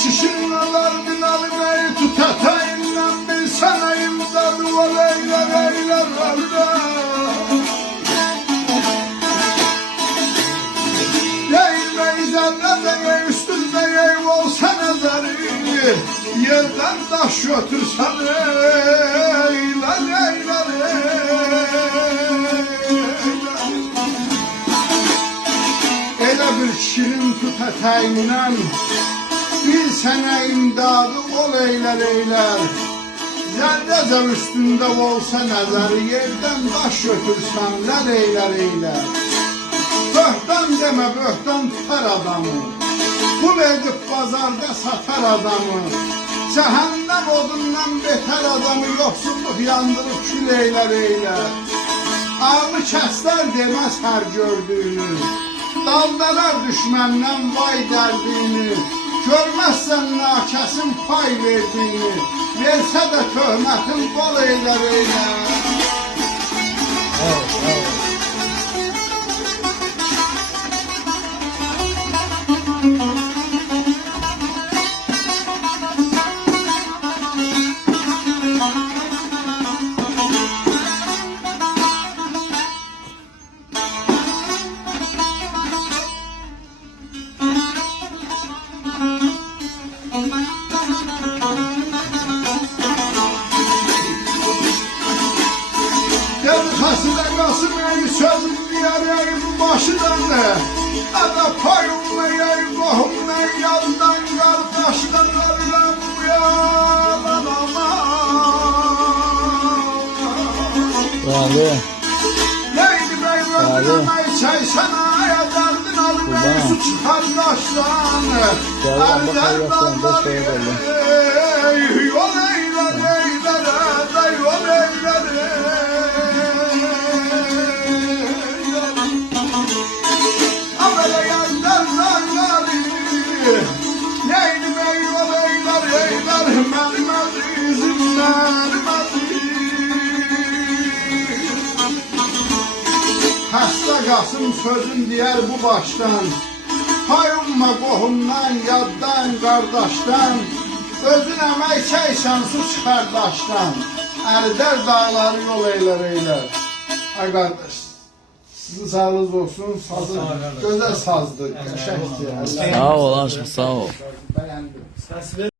çişin alarmın almayı tutatayımla bir sanayım da duvar eyler eyler varda. Değme izarda üstünde yeyv olsa nazarı, yerden taş götürsen eyler eyler elə bir şirin tut ətəyindən, bir sənə imdadı ol eylər eylər. Zərrəcə üstündə olsa nəzəri, yerdən daş götürsən ləl eylər eylər. Böhtan demə, böhtan tutar adamı, pul edib bazarda satar adamı. Cəhənnəm odundan betər adamı, yoxsulluq yandırıb kül eylər eylər. Ağlı kəslər deməz hər gördüyünü, daldalar düşməndən vay dərdini. Görməzsən nakəsin pay verdiyini, versə də töhmətin bol eylər eylər. Xasidə qasım əyi sözüm diyər əyi bu başıdan da, ədə payımla əyi qohumla yaddan qardaşdan ölürəm bu yalan aman. Neydi bəy öldürəm əyi çəysən aya dərdin alım əyi su çıxar daşdan, əllər dallar ey, yol eylər eylər ədə yol eylər ey. Neydi bey yol eyler eyler, mərməd izin mərməd. Xəstə qasım sözün deyər bu başdan, payımma qohumdan, yaddan, qardaşdan. Özün əmək çəksən su çıxar daşdan, əlidər dağları yol eylər eylər. Ay qardaş, sizin sağlığınız olsun, sazı gözəl sazdır, qəşəngdir. Sağ ol aşkım, sağ ol. Bəyəndim.